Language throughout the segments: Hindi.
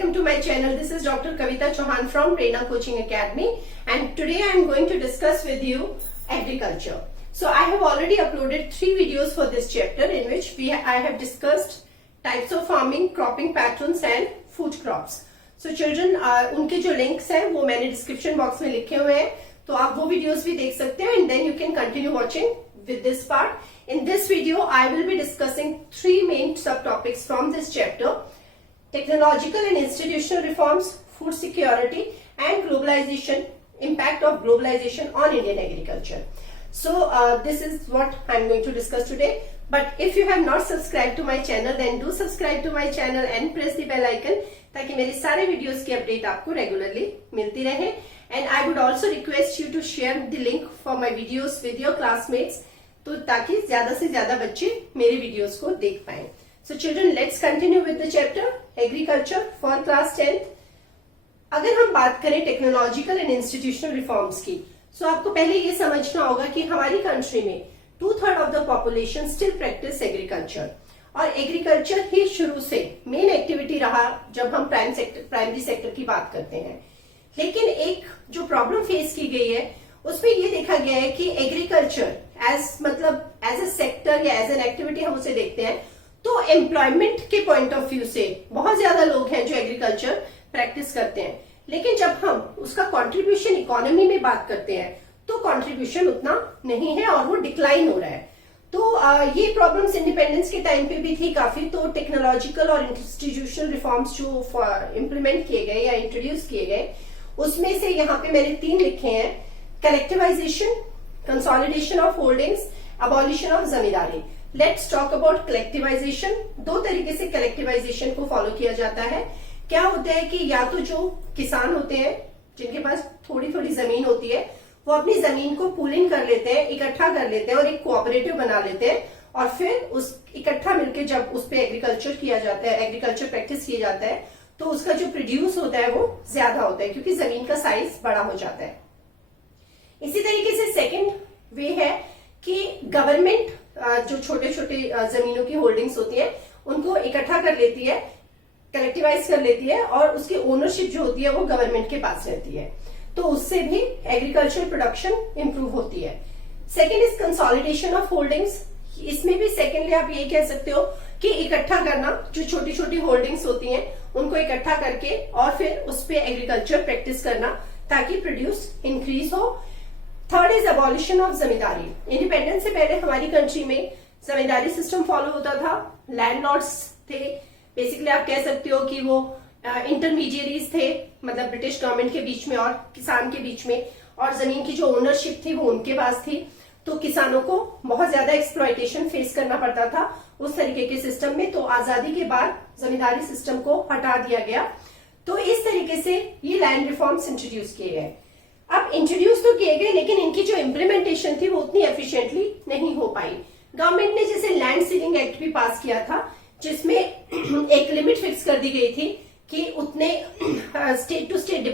Welcome to my channel. This is Dr. Kavita Chauhan from Prerna Coaching Academy, and today I am going to discuss with you agriculture. So I have already uploaded 3 videos for this chapter in which I have discussed types of farming, cropping patterns and food crops. So children, उनके जो links हैं वो मैंने description box में लिखे हुए हैं, तो आप वो videos भी देख सकते हैं and then you can continue watching with this part. In this video, I will be discussing 3 main subtopics from this chapter: technological and institutional reforms, food security and globalization, impact of globalization on Indian agriculture. So this is what I am going to discuss today. But if you have not subscribed to my channel, then do subscribe to my channel and press the bell icon ताकि मेरे सारे videos की update आपको regularly मिलती रहे. And I would also request you to share the link for my videos with your classmates, तो ताकि ज्यादा से ज्यादा बच्चे मेरे videos को देख पाएं. So children, let's continue with the chapter Agriculture for class 10th. अगर हम बात करें टेक्नोलॉजिकल एंड इंस्टीट्यूशनल रिफॉर्म्स की, सो आपको पहले ये समझना होगा कि हमारी कंट्री में 2/3 of the population still practice agriculture, और एग्रीकल्चर ही शुरू से मेन एक्टिविटी रहा जब हम प्राइमरी सेक्टर की बात करते हैं. लेकिन एक जो प्रॉब्लम फेस की गई है उसमें ये देखा गया है कि एग्रीकल्चर एज अ सेक्टर या एज एन एक्टिविटी हम उसे देखते हैं, तो एम्प्लॉयमेंट के पॉइंट ऑफ व्यू से बहुत ज्यादा लोग हैं जो एग्रीकल्चर प्रैक्टिस करते हैं. लेकिन जब हम उसका कंट्रीब्यूशन इकोनॉमी में बात करते हैं तो कंट्रीब्यूशन उतना नहीं है और वो डिक्लाइन हो रहा है. तो ये प्रॉब्लम्स इंडिपेंडेंस के टाइम पे भी थी काफी. तो टेक्नोलॉजिकल और इंस्टीट्यूशनल रिफॉर्म्स जो इम्प्लीमेंट किए गए या इंट्रोड्यूस किए गए, उसमें से यहाँ पे मैंने 3 लिखे हैं: collectivisation, consolidation of holdings, abolition of zamindari. Let's talk about collectivisation. 2 तरीके से कलेक्टिवाइजेशन को फॉलो किया जाता है. क्या होता है कि या तो जो किसान होते हैं जिनके पास थोड़ी थोड़ी जमीन होती है, वो अपनी जमीन को पूलिंग कर लेते हैं, इकट्ठा कर लेते हैं और एक कोऑपरेटिव बना लेते हैं, और फिर उस इकट्ठा मिलकर जब उस पे एग्रीकल्चर किया जाता है, एग्रीकल्चर प्रैक्टिस किया जाता है, तो उसका जो प्रोड्यूस होता है वो ज्यादा होता है क्योंकि जमीन का साइज बड़ा हो जाता है. इसी तरीके से सेकेंड वे है कि गवर्नमेंट जो छोटे छोटे जमीनों की होल्डिंग्स होती है उनको इकट्ठा कर लेती है, कलेक्टिवाइज कर लेती है, और उसकी ओनरशिप जो होती है वो गवर्नमेंट के पास रहती है. तो उससे भी एग्रीकल्चर प्रोडक्शन इंप्रूव होती है. Second is consolidation of holdings. इसमें भी सेकेंडली आप ये कह सकते हो कि इकट्ठा करना, जो छोटी छोटी होल्डिंग्स होती हैं उनको इकट्ठा करके और फिर उस पर एग्रीकल्चर प्रैक्टिस करना ताकि प्रोड्यूस इंक्रीज हो. Third is abolition of zamindari. Independence से पहले हमारी कंट्री में जमींदारी सिस्टम फॉलो होता था. लैंडलॉर्ड्स थे, बेसिकली आप कह सकते हो कि वो इंटरमीडिएरीज थे, मतलब ब्रिटिश गवर्नमेंट के बीच में और किसान के बीच में, और जमीन की जो ओनरशिप थी वो उनके पास थी. तो किसानों को बहुत ज्यादा एक्सप्लॉयटेशन फेस करना पड़ता था उस तरीके के सिस्टम में. तो आजादी के बाद जमींदारी सिस्टम को हटा दिया गया. तो इस तरीके से ये लैंड रिफॉर्म्स इंट्रोड्यूस किए गए. अब इंट्रोड्यूस तो किए गए लेकिन इनकी जो इम्प्लीमेंटेशन थी वो उतनी एफिशिएंटली नहीं हो पाई. गवर्नमेंट ने जैसे लैंड सीलिंग एक्ट भी पास किया था जिसमें एक लिमिट फिक्स कर दी गई थी कि उतने स्टेट टू स्टेट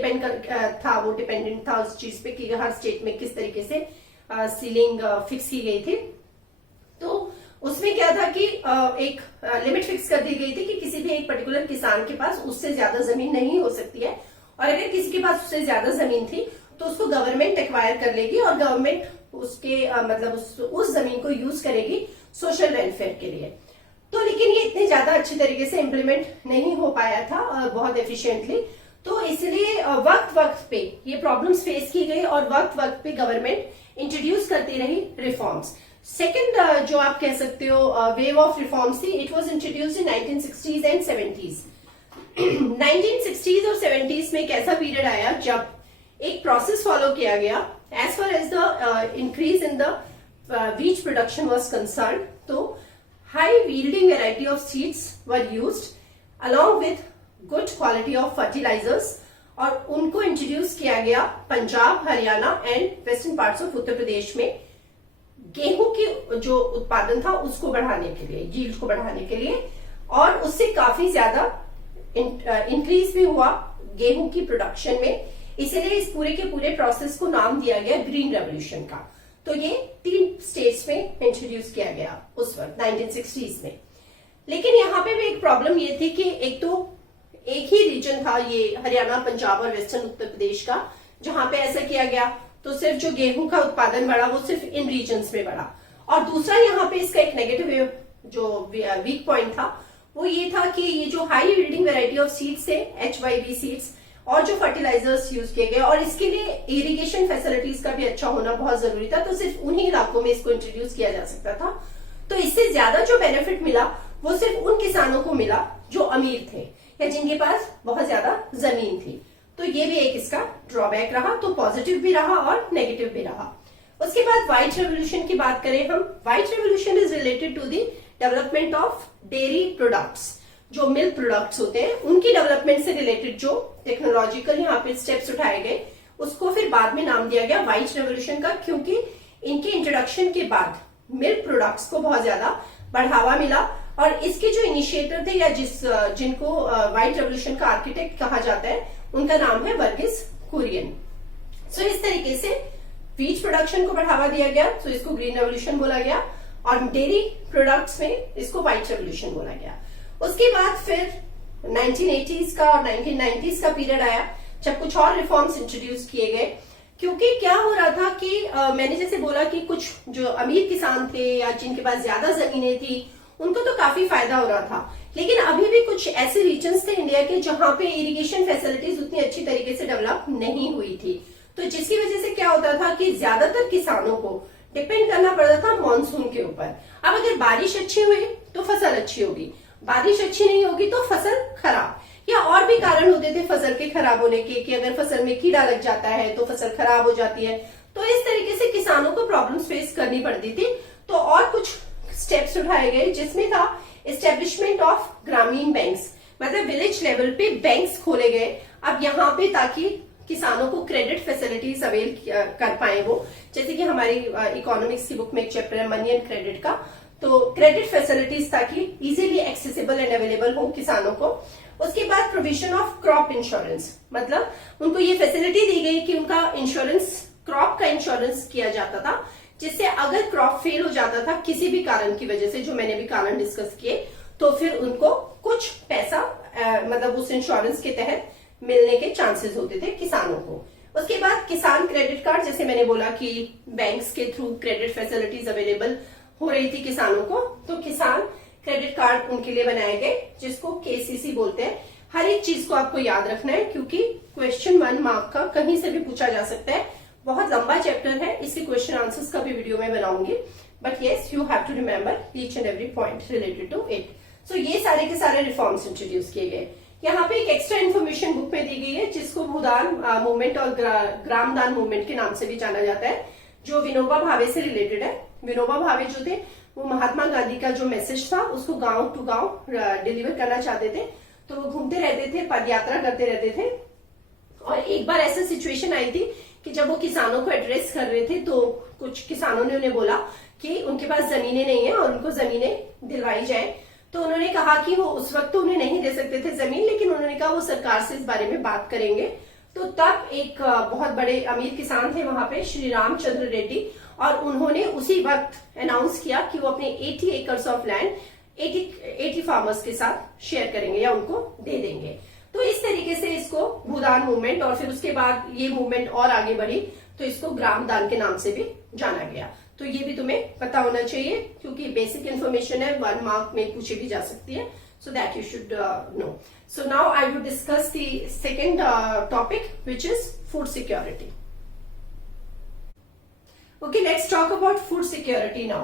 था, वो डिपेंडेंट था उस चीज पे कि हर स्टेट में किस तरीके से सीलिंग फिक्स की गई थी. तो उसमें क्या था कि एक लिमिट फिक्स कर दी गई थी कि किसी भी एक पर्टिकुलर किसान के पास उससे ज्यादा जमीन नहीं हो सकती है, और अगर किसी के पास उससे ज्यादा जमीन थी तो उसको गवर्नमेंट एक्वायर कर लेगी और गवर्नमेंट उसके उस जमीन को यूज करेगी सोशल वेलफेयर के लिए. तो लेकिन ये इतने ज्यादा अच्छे तरीके से इम्प्लीमेंट नहीं हो पाया था बहुत एफिशिएंटली. तो इसलिए वक्त वक्त पे ये प्रॉब्लम्स फेस की गई और वक्त वक्त पे गवर्नमेंट इंट्रोड्यूस करती रही रिफॉर्म्स. सेकेंड जो आप कह सकते हो वेव ऑफ रिफॉर्म्स थी, it was introduced in 1960s and 70s. 1960s और 70s में एक ऐसा पीरियड आया जब एक प्रोसेस फॉलो किया गया as far as the increase in the wheat production was concerned. तो high yielding variety of seeds were used along with good quality of fertilizers, और उनको इंट्रोड्यूस किया गया Punjab, Haryana and western parts of Uttar Pradesh में. गेहूं की जो उत्पादन था उसको बढ़ाने के लिए, यील्ड को बढ़ाने के लिए, और उससे काफी ज्यादा इंक्रीज भी हुआ गेहूं की प्रोडक्शन में. इसलिए इस पूरे के पूरे प्रोसेस को नाम दिया गया ग्रीन रेवोल्यूशन का. तो ये 3 स्टेट्स में इंट्रोड्यूस किया गया उस वक्त 1960s में. लेकिन यहाँ पे भी एक प्रॉब्लम ये थी कि एक तो एक ही रीजन था ये हरियाणा, पंजाब और वेस्टर्न उत्तर प्रदेश का, जहां पे ऐसा किया गया। तो सिर्फ जो गेहूं का उत्पादन बढ़ा वो सिर्फ इन रीजन्स में बढ़ा। और दूसरा यहाँ पे इसका एक नेगेटिव जो वीक पॉइंट था वो ये था कि ये जो high yielding variety of seeds है, HYV सीड्स, और जो फर्टिलाइजर्स यूज किए गए, और इसके लिए इरिगेशन फैसिलिटीज का भी अच्छा होना बहुत जरूरी था। तो सिर्फ उन्हीं इलाकों में इसको इंट्रोड्यूस किया जा सकता था। तो इससे ज्यादा जो बेनिफिट मिला वो सिर्फ उन किसानों को मिला जो अमीर थे या जिनके पास बहुत ज्यादा जमीन थी। तो ये भी एक इसका ड्रॉबैक रहा। तो पॉजिटिव भी रहा और नेगेटिव भी रहा। उसके बाद व्हाइट रेवोल्यूशन की बात करें हम, white revolution is related to the development of dairy products. जो मिल्क प्रोडक्ट्स होते हैं उनकी डेवलपमेंट से रिलेटेड जो टेक्नोलॉजिकल यहाँ पे स्टेप्स उठाए गए उसको फिर बाद में नाम दिया गया व्हाइट रेवोल्यूशन का, क्योंकि इनके इंट्रोडक्शन के बाद मिल्क प्रोडक्ट्स को बहुत ज्यादा बढ़ावा मिला। और इसके जो इनिशिएटर थे या जिनको व्हाइट रेवोल्यूशन का आर्किटेक्ट कहा जाता है उनका नाम है वर्गीस कुरियन। सो इस तरीके से व्हीट प्रोडक्शन को बढ़ावा दिया गया, तो इसको ग्रीन रेवोल्यूशन बोला गया, और डेयरी प्रोडक्ट्स में इसको व्हाइट रेवोल्यूशन बोला गया। उसके बाद फिर 1980s का और 1990s का पीरियड आया जब कुछ और रिफॉर्म्स इंट्रोड्यूस किए गए। क्योंकि क्या हो रहा था कि मैंने जैसे बोला कि कुछ जो अमीर किसान थे या जिनके पास ज्यादा जमीनें थी उनको तो काफी फायदा हो रहा था, लेकिन अभी भी कुछ ऐसे रीजन्स थे इंडिया के जहां पे इरिगेशन फैसिलिटीज उतनी अच्छी तरीके से डेवलप नहीं हुई थी। तो जिसकी वजह से क्या होता था कि ज्यादातर किसानों को डिपेंड करना पड़ता था मानसून के ऊपर। अब अगर बारिश अच्छी हुई तो फसल अच्छी होगी, बारिश अच्छी नहीं होगी तो फसल खराब, या और भी कारण होते थे फसल के खराब होने के, कि अगर फसल में कीड़ा लग जाता है तो फसल खराब हो जाती है। तो इस तरीके से किसानों को प्रॉब्लम्स फेस करनी पड़ती थी। तो और कुछ स्टेप्स उठाए गए जिसमें था एस्टेब्लिशमेंट ऑफ ग्रामीण बैंक्स, मतलब विलेज लेवल पे बैंक्स खोले गए अब यहाँ पे, ताकि किसानों को क्रेडिट फैसिलिटीज अवेल कर पाए वो। जैसे कि हमारी इकोनॉमिक्स की बुक में एक चैप्टर है मनी एंड क्रेडिट का, तो क्रेडिट फैसिलिटीज ताकि इजीली एक्सेसिबल एंड अवेलेबल हो किसानों को। उसके बाद प्रोविजन ऑफ क्रॉप इंश्योरेंस, मतलब उनको ये फैसिलिटी दी गई कि उनका इंश्योरेंस, क्रॉप का इंश्योरेंस किया जाता था, जिससे अगर क्रॉप फेल हो जाता था किसी भी कारण की वजह से, जो मैंने भी कारण डिस्कस किए, तो फिर उनको कुछ पैसा मतलब उस इंश्योरेंस के तहत मिलने के चांसेस होते थे किसानों को। उसके बाद किसान क्रेडिट कार्ड, जैसे मैंने बोला कि बैंक्स के थ्रू क्रेडिट फैसिलिटीज अवेलेबल हो रही थी किसानों को, तो किसान क्रेडिट कार्ड उनके लिए बनाए गए जिसको KCC बोलते हैं। हर एक चीज को आपको याद रखना है क्योंकि क्वेश्चन 1 मार्क का कहीं से भी पूछा जा सकता है। बहुत लंबा चैप्टर है, इसके क्वेश्चन आंसर्स का भी वीडियो में बनाऊंगी, but yes you have to remember each and every point related to it. So ये सारे के सारे रिफॉर्म्स इंट्रोड्यूस किए गए। यहाँ पे एक एक्स्ट्रा इन्फॉर्मेशन बुक में दी गई है जिसको भूदान मूवमेंट और ग्रामदान मूवमेंट के नाम से भी जाना जाता है, जो विनोबा भावे से रिलेटेड है। विनोबा भावे जो थे वो महात्मा गांधी का जो मैसेज था उसको गांव टू गांव डिलीवर करना चाहते थे, तो वो घूमते रहते थे, पद यात्रा करते रहते थे। और एक बार ऐसा सिचुएशन आई थी कि जब वो किसानों को एड्रेस कर रहे थे तो कुछ किसानों ने उन्हें बोला कि उनके पास जमीनें नहीं है और उनको जमीनें दिलवाई जाए। तो उन्होंने कहा कि वो उस वक्त तो उन्हें नहीं दे सकते थे जमीन, लेकिन उन्होंने कहा वो सरकार से इस बारे में बात करेंगे। तो तब एक बहुत बड़े अमीर किसान थे वहां पे, श्री रामचंद्र रेड्डी, और उन्होंने उसी वक्त अनाउंस किया कि वो अपने 80 एकर्स ऑफ लैंड 80 फार्मर्स के साथ शेयर करेंगे या उनको दे देंगे। तो इस तरीके से इसको भूदान मूवमेंट, और फिर उसके बाद ये मूवमेंट और आगे बढ़ी तो इसको ग्रामदान के नाम से भी जाना गया। तो ये भी तुम्हें पता होना चाहिए क्योंकि बेसिक इन्फॉर्मेशन है, 1 मार्क में पूछी भी जा सकती है, so that you should know. So now I will discuss the second topic, which is food security. Okay, let's talk about food security now.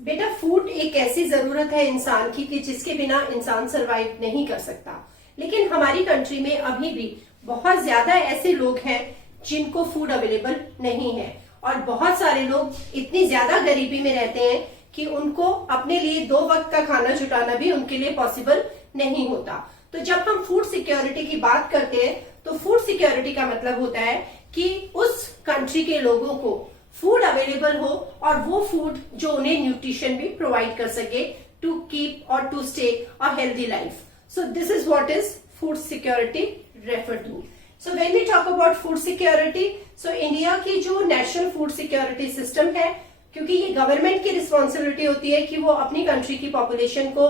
बेटा, फूड एक ऐसी जरूरत है इंसान की कि जिसके बिना इंसान सरवाइव नहीं कर सकता, लेकिन हमारी कंट्री में अभी भी बहुत ज्यादा ऐसे लोग हैं जिनको फूड अवेलेबल नहीं है, और बहुत सारे लोग इतनी ज्यादा गरीबी में रहते हैं कि उनको अपने लिए 2 वक्त का खाना जुटाना भी उनके लिए पॉसिबल नहीं होता। तो जब हम फूड सिक्योरिटी की बात करते हैं तो फूड सिक्योरिटी का मतलब होता है कि उस कंट्री के लोगों को फूड अवेलेबल हो और वो फूड जो उन्हें न्यूट्रिशन भी प्रोवाइड कर सके टू कीप और to stay a healthy life. So this is what is food security refer to. So when we talk about food security, so India की जो नेशनल फूड सिक्योरिटी सिस्टम है, क्योंकि ये गवर्नमेंट की रिस्पॉन्सिबिलिटी होती है कि वो अपनी कंट्री की पॉपुलेशन को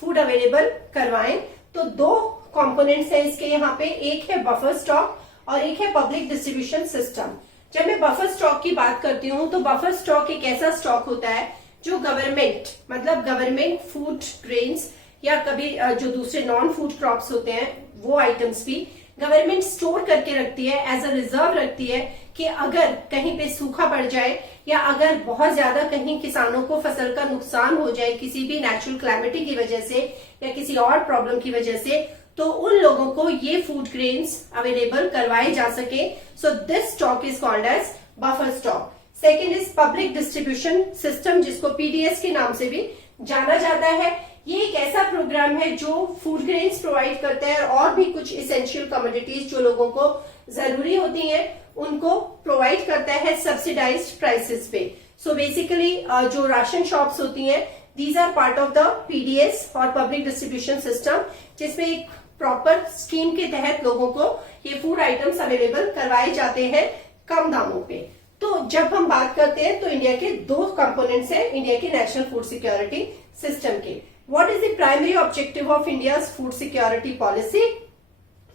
फूड अवेलेबल करवाएं, तो 2 कंपोनेंट्स हैं इसके यहाँ पे, एक है बफर स्टॉक और एक है पब्लिक डिस्ट्रीब्यूशन सिस्टम। जब मैं बफर स्टॉक की बात करती हूँ तो बफर स्टॉक एक ऐसा स्टॉक होता है जो गवर्नमेंट, मतलब गवर्नमेंट फूड ग्रेन्स या कभी जो दूसरे नॉन फूड क्रॉप्स होते हैं वो आइटम्स भी गवर्नमेंट स्टोर करके रखती है, एज अ रिजर्व रखती है कि अगर कहीं पे सूखा पड़ जाए या अगर बहुत ज्यादा कहीं किसानों को फसल का नुकसान हो जाए किसी भी नेचुरल क्लैमिटी की वजह से या किसी और प्रॉब्लम की वजह से, तो उन लोगों को ये फूड ग्रेन्स अवेलेबल करवाए जा सके। So this stock is called as buffer stock. Second is public distribution system, जिसको पीडीएस के नाम से भी जाना जाता है। ये एक ऐसा प्रोग्राम है जो फूड ग्रेन्स प्रोवाइड करता है और भी कुछ इसेंशियल कमोडिटीज जो लोगों को जरूरी होती हैं उनको प्रोवाइड करता है सब्सिडाइज्ड प्राइसेस पे। सो बेसिकली जो राशन शॉप्स होती हैं, these are part of the PDS और पब्लिक डिस्ट्रीब्यूशन सिस्टम, जिसमें एक प्रॉपर स्कीम के तहत लोगों को ये फूड आइटम्स अवेलेबल करवाए जाते हैं कम दामों पे। तो जब हम बात करते हैं तो इंडिया के दो कंपोनेंट्स हैं इंडिया के नेशनल फूड सिक्योरिटी सिस्टम के। What is the primary objective of India's food security policy?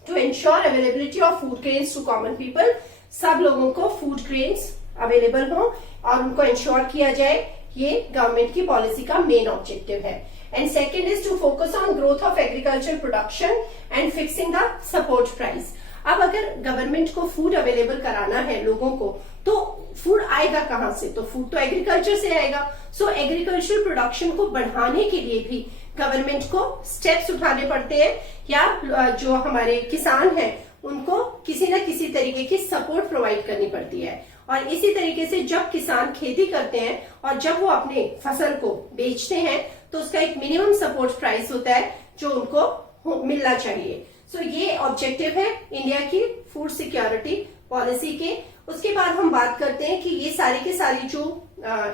To ensure availability of food grains to common people. सब लोगों को फूड ग्रेन्स अवेलेबल हो और उनको इंश्योर किया जाए, ये गवर्नमेंट की पॉलिसी का मेन ऑब्जेक्टिव है। And second is to focus on growth of agriculture production and fixing the support price. अब अगर गवर्नमेंट को फूड अवेलेबल कराना है लोगों को, तो फूड आएगा कहां से? तो फूड तो एग्रीकल्चर से आएगा। सो एग्रीकल्चर प्रोडक्शन को बढ़ाने के लिए भी गवर्नमेंट को स्टेप्स उठाने पड़ते हैं, या जो हमारे किसान हैं उनको किसी न किसी तरीके की सपोर्ट प्रोवाइड करनी पड़ती है। और इसी तरीके से जब किसान खेती करते हैं और जब वो अपने फसल को बेचते हैं तो उसका एक मिनिमम सपोर्ट प्राइस होता है जो उनको मिलना चाहिए। सो ये ऑब्जेक्टिव है इंडिया की फूड सिक्योरिटी पॉलिसी के। उसके बाद हम बात करते हैं कि ये सारी की सारी जो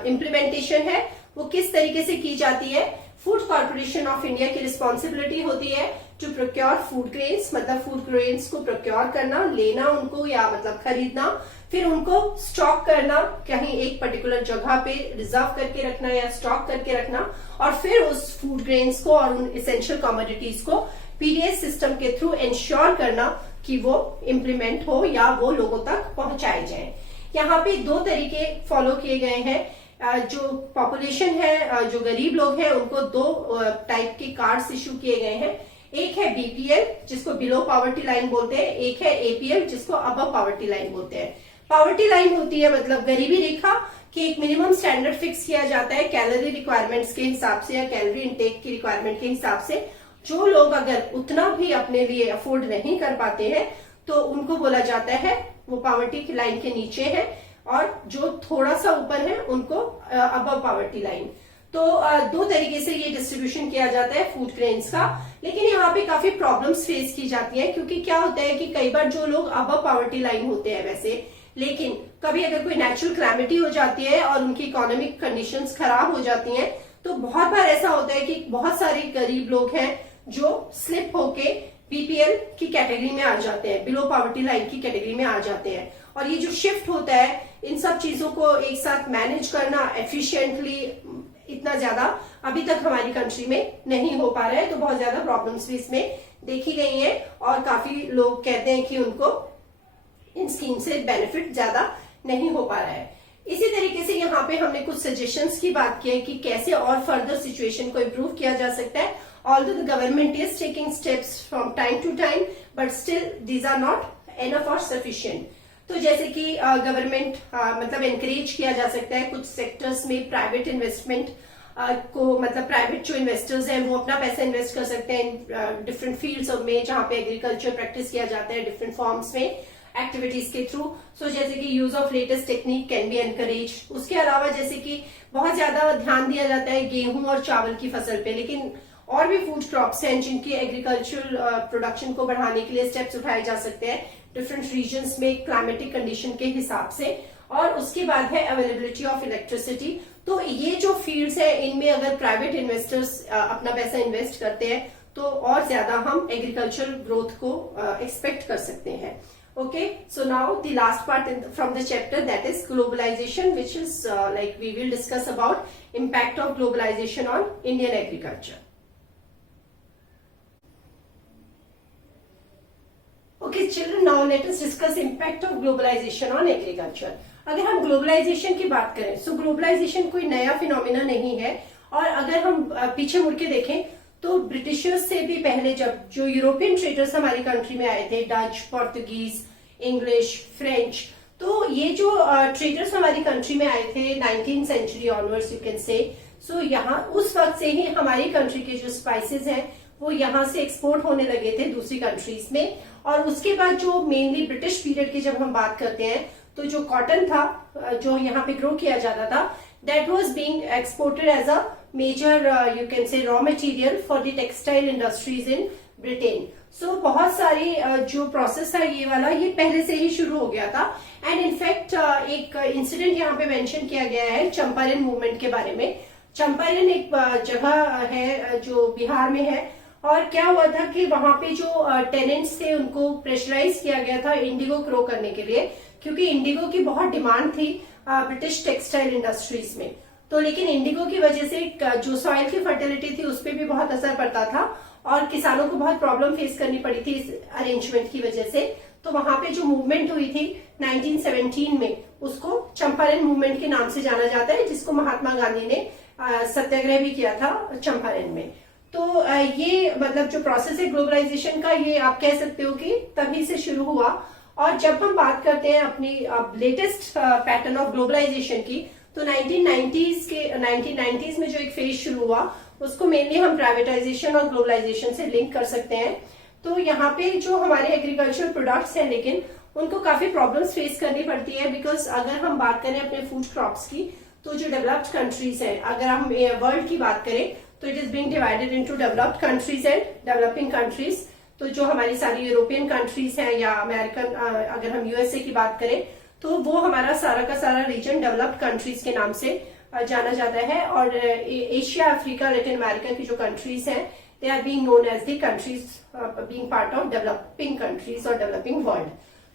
इम्प्लीमेंटेशन है वो किस तरीके से की जाती है। फूड कॉर्पोरेशन ऑफ इंडिया की रिस्पॉन्सिबिलिटी होती है टू प्रोक्योर फूड ग्रेन्स, मतलब फूड ग्रेन्स को प्रोक्योर करना, लेना उनको या मतलब खरीदना, फिर उनको स्टॉक करना, कहीं एक पर्टिकुलर जगह पे रिजर्व करके रखना या स्टॉक करके रखना, और फिर उस फूड ग्रेन्स को और उन इसेंशियल कमोडिटीज को पीडीएस सिस्टम के थ्रू इंश्योर करना कि वो इम्प्लीमेंट हो या वो लोगों तक पहुंचाए जाए। यहाँ पे दो तरीके फॉलो किए गए हैं। जो पॉपुलेशन है, जो गरीब लोग हैं, उनको दो टाइप के कार्ड्स इश्यू किए गए हैं। एक है बीपीएल जिसको बिलो पॉवर्टी लाइन बोलते हैं, एक है एपीएल जिसको अबव पॉवर्टी लाइन बोलते हैं। पॉवर्टी लाइन होती है मतलब गरीबी रेखा कि एक मिनिमम स्टैंडर्ड फिक्स किया जाता है कैलोरी रिक्वायरमेंट्स के हिसाब से या कैलोरी इनटेक की रिक्वायरमेंट के हिसाब से। जो लोग अगर उतना भी अपने लिए अफोर्ड नहीं कर पाते हैं तो उनको बोला जाता है वो पॉवर्टी लाइन के नीचे है, और जो थोड़ा सा ऊपर है उनको अबव पॉवर्टी लाइन। तो दो तरीके से ये डिस्ट्रीब्यूशन किया जाता है फूड ग्रेन्स का। लेकिन यहाँ पे काफी प्रॉब्लम्स फेस की जाती है, क्योंकि क्या होता है कि कई बार जो लोग अबव पॉवर्टी लाइन होते हैं वैसे, लेकिन कभी अगर कोई नेचुरल क्लैमिटी हो जाती है और उनकी इकोनॉमिक कंडीशंस खराब हो जाती हैं, तो बहुत बार ऐसा होता है कि बहुत सारे गरीब लोग हैं जो स्लिप होके बीपीएल की कैटेगरी में आ जाते हैं, बिलो पॉवर्टी लाइन की कैटेगरी में आ जाते हैं। और ये जो शिफ्ट होता है, इन सब चीजों को एक साथ मैनेज करना एफिशिएंटली इतना ज्यादा अभी तक हमारी कंट्री में नहीं हो पा रहा है। तो बहुत ज्यादा प्रॉब्लम्स भी इसमें देखी गई हैं और काफी लोग कहते हैं कि उनको इन स्कीम से बेनिफिट ज्यादा नहीं हो पा रहा है। इसी तरीके से यहाँ पे हमने कुछ सजेशंस की बात की है कि कैसे और फर्दर सिचुएशन को इम्प्रूव किया जा सकता है। Although the government is taking steps from time to time, but still these are not enough और सफिशिएंट। तो जैसे कि गवर्नमेंट मतलब एनकरेज किया जा सकता है कुछ सेक्टर्स में प्राइवेट इन्वेस्टमेंट को, मतलब प्राइवेट जो इन्वेस्टर्स हैं वो अपना पैसा इन्वेस्ट कर सकते हैं डिफरेंट फील्ड्स में जहां पे एग्रीकल्चर प्रैक्टिस किया जाता है डिफरेंट फॉर्म्स में एक्टिविटीज के थ्रू। सो जैसे कि use of latest technique can be encourage. उसके अलावा जैसे कि बहुत ज्यादा ध्यान दिया जाता है गेहूं और चावल की फसल पे, लेकिन और भी फूड क्रॉप्स हैं जिनकी एग्रीकल्चरल प्रोडक्शन को बढ़ाने के लिए स्टेप्स उठाए जा सकते हैं डिफरेंट रीजन्स में क्लाइमेटिक कंडीशन के हिसाब से। और उसके बाद है अवेलेबिलिटी ऑफ इलेक्ट्रिसिटी। तो ये जो फील्ड्स है इनमें अगर प्राइवेट इन्वेस्टर्स अपना पैसा इन्वेस्ट करते हैं तो और ज्यादा हम एग्रीकल्चरल ग्रोथ को एक्सपेक्ट कर सकते हैं। Okay, so now the last part from the chapter, that is globalization, which is like we will discuss about impact of globalization on Indian agriculture. Okay children, now let us discuss impact of globalization on agriculture. अगर हम ग्लोबलाइजेशन की बात करें, सो ग्लोबलाइजेशन कोई नया फिनोमिना नहीं है, और अगर हम पीछे मुड़ के देखें तो ब्रिटिशर्स से भी पहले जब जो यूरोपियन ट्रेडर्स हमारी कंट्री में आए थे, डच, पोर्तुगीज, इंग्लिश, फ्रेंच, तो ये जो ट्रेडर्स हमारी कंट्री में आए थे 19th century onwards you can से, सो यहाँ उस वक्त से ही हमारी कंट्री के जो स्पाइसेस हैं वो यहाँ से एक्सपोर्ट होने लगे थे दूसरी कंट्रीज में। और उसके बाद जो मेनली ब्रिटिश पीरियड की जब हम बात करते हैं तो जो कॉटन था जो यहाँ पे ग्रो किया जाता था, that was being exported as a major you can say raw material for the textile industries in Britain. So बहुत सारी जो प्रोसेस है ये वाला ये पहले से ही शुरू हो गया था। एंड इनफैक्ट एक इंसिडेंट यहाँ पे मेंशन किया गया है चंपारण मूवमेंट के बारे में। चंपारण एक जगह है जो बिहार में है, और क्या हुआ था कि वहां पे जो टेनेंट्स थे उनको प्रेशराइज किया गया था इंडिगो ग्रो करने के लिए, क्योंकि इंडिगो की बहुत डिमांड थी ब्रिटिश टेक्सटाइल इंडस्ट्रीज में। तो लेकिन इंडिगो की वजह से जो सॉइल की फर्टिलिटी थी उस पर भी बहुत असर पड़ता था, और किसानों को बहुत प्रॉब्लम फेस करनी पड़ी थी इस अरेंजमेंट की वजह से। तो वहां पे जो मूवमेंट हुई थी 1917 में, उसको चंपारण मूवमेंट के नाम से जाना जाता है, जिसको महात्मा गांधी ने सत्याग्रह भी किया था चंपारण में। तो ये मतलब जो प्रोसेस है ग्लोबलाइजेशन का, ये आप कह सकते हो कि तभी से शुरू हुआ। और जब हम बात करते हैं अपनी लेटेस्ट पैटर्न ऑफ ग्लोबलाइजेशन की, तो 1990s में जो एक फेज शुरू हुआ उसको मेनली हम प्राइवेटाइजेशन और ग्लोबलाइजेशन से लिंक कर सकते हैं। तो यहाँ पे जो हमारे एग्रीकल्चर प्रोडक्ट्स हैं, लेकिन उनको काफी प्रॉब्लम्स फेस करनी पड़ती है, बिकॉज अगर हम बात करें अपने फूड क्रॉप्स की, तो जो डेवलप्ड कंट्रीज हैं, अगर हम वर्ल्ड की बात करें तो it is being divided into developed countries and developing countries. तो जो हमारी सारी यूरोपियन कंट्रीज हैं या अमेरिकन, अगर हम यूएसए की बात करें तो वो हमारा सारा का सारा रीजन डेवलप्ड कंट्रीज के नाम से जाना जाता है। और एशिया, अफ्रीका, लैटिन अमेरिका की जो कंट्रीज हैं, they are being known as the countries being part of developing countries और डेवलपिंग वर्ल्ड।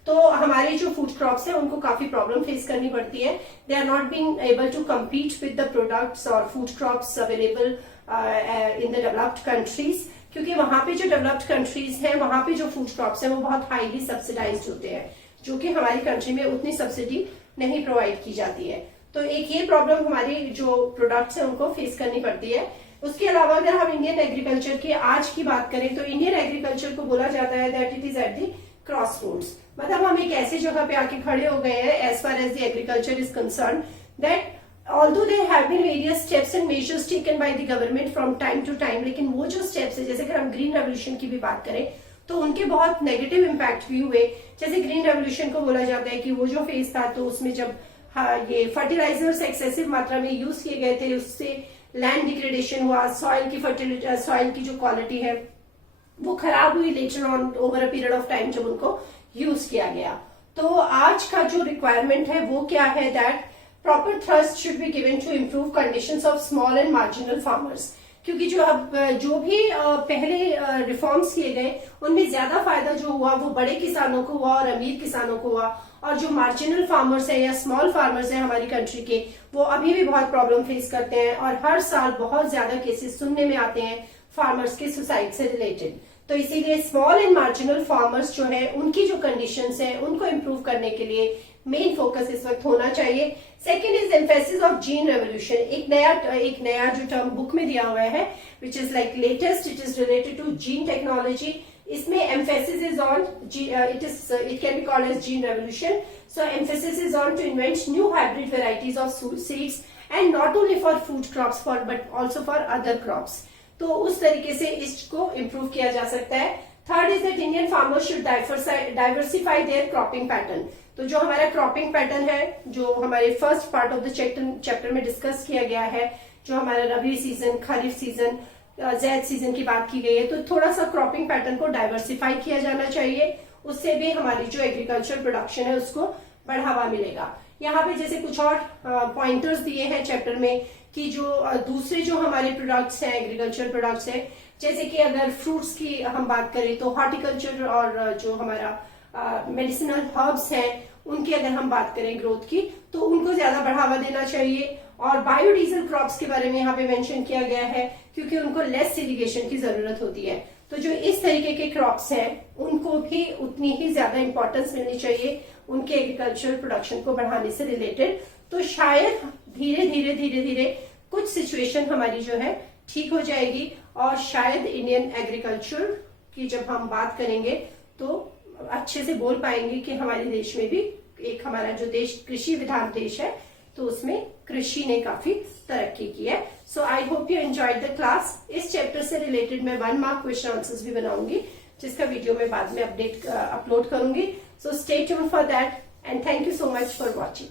तो हमारी जो फूड क्रॉप्स है उनको काफी प्रॉब्लम फेस करनी पड़ती है। They are not being able to compete with the products और food crops available in the developed countries, क्योंकि वहां पे जो डेवलप्ड कंट्रीज हैं वहां पे जो फूड क्रॉप्स हैं वो बहुत हाईली सब्सिडाइज्ड होते हैं, जो कि हमारी कंट्री में उतनी सब्सिडी नहीं प्रोवाइड की जाती है। तो एक ये प्रॉब्लम हमारी जो प्रोडक्ट्स हैं उनको फेस करनी पड़ती है। उसके अलावा अगर हम इंडियन एग्रीकल्चर की आज की बात करें तो इंडियन एग्रीकल्चर को बोला जाता है that it is at the crossroads. मतलब हम एक ऐसी जगह पे आके खड़े हो गए हैं as far as the agriculture is concern, that although there have been various steps and measures taken by the government from time to time, लेकिन वो जो स्टेप्स है, जैसे अगर हम ग्रीन रेवोल्यूशन की भी बात करें तो उनके बहुत नेगेटिव इम्पैक्ट भी हुए। जैसे ग्रीन रेवोल्यूशन को बोला जाता है कि वो जो फेज था तो उसमें जब ये फर्टिलाइजर्स एक्सेसिव मात्रा में यूज किए गए थे, उससे लैंड डिग्रेडेशन हुआ, सॉइल की फर्टिलिटी, सॉइल की जो क्वालिटी है वो खराब हुई later on over a period of time जब उनको यूज किया गया। तो आज का जो रिक्वायरमेंट है वो क्या है, that proper thrust should be given to improve conditions of small and marginal farmers, क्योंकि जो भी पहले रिफॉर्म्स किए गए उनमें ज्यादा फायदा जो हुआ वो बड़े किसानों को हुआ और अमीर किसानों को हुआ, और जो मार्जिनल फार्मर्स हैं या स्मॉल फार्मर्स हैं हमारी कंट्री के, वो अभी भी बहुत प्रॉब्लम फेस करते हैं, और हर साल बहुत ज्यादा केसेस सुनने में आते हैं फार्मर्स के सुसाइड से रिलेटेड। तो इसीलिए स्मॉल एंड मार्जिनल फार्मर्स जो है उनकी जो कंडीशंस हैं उनको इम्प्रूव करने के लिए मेन फोकस इस वक्त होना चाहिए। Second is emphasis of gene revolution. एक नया जो टर्म बुक में दिया हुआ है which is like latest, it is related to gene technology. इसमें emphasis is on it can be called as gene revolution. So emphasis is on to invent new hybrid varieties of seeds and not only for food crops but also for other crops. तो उस तरीके से इसको इम्प्रूव किया जा सकता है। Third is that Indian farmers should diversify their cropping pattern. तो जो हमारा क्रॉपिंग पैटर्न है, जो हमारे first part of the chapter में डिस्कस किया गया है, जो हमारा rabi season, kharif season, zaid season की बात की गई है, तो थोड़ा सा क्रॉपिंग पैटर्न को डाइवर्सिफाई किया जाना चाहिए। उससे भी हमारी जो एग्रीकल्चर प्रोडक्शन है उसको बढ़ावा मिलेगा। यहाँ पे जैसे कुछ और पॉइंटर्स दिए हैं चैप्टर में कि जो दूसरे जो हमारे प्रोडक्ट्स हैं, एग्रीकल्चर प्रोडक्ट्स हैं, जैसे कि अगर फ्रूट्स की हम बात करें तो हॉर्टिकल्चर और जो हमारा मेडिसिनल हर्ब्स हैं उनकी अगर हम बात करें ग्रोथ की, तो उनको ज्यादा बढ़ावा देना चाहिए। और बायोडीजल क्रॉप्स के बारे में यहाँ पे मेंशन किया गया है, क्योंकि उनको लेस इरिगेशन की जरूरत होती है। तो जो इस तरीके के क्रॉप्स हैं उनको भी उतनी ही ज्यादा इंपॉर्टेंस मिलनी चाहिए उनके एग्रीकल्चरल प्रोडक्शन को बढ़ाने से रिलेटेड। तो शायद धीरे धीरे धीरे धीरे कुछ सिचुएशन हमारी जो है ठीक हो जाएगी और शायद इंडियन एग्रीकल्चर की जब हम बात करेंगे तो अच्छे से बोल पाएंगे कि हमारे देश में भी एक हमारा जो देश कृषि विधान देश है तो उसमें कृषि ने काफी तरक्की की है। So I hope you enjoyed the class. इस चैप्टर से रिलेटेड मैं 1 मार्क क्वेश्चन आंसर्स भी बनाऊंगी जिसका वीडियो मैं बाद में अपलोड करूंगी। So stay tuned for that and thank you so much for watching.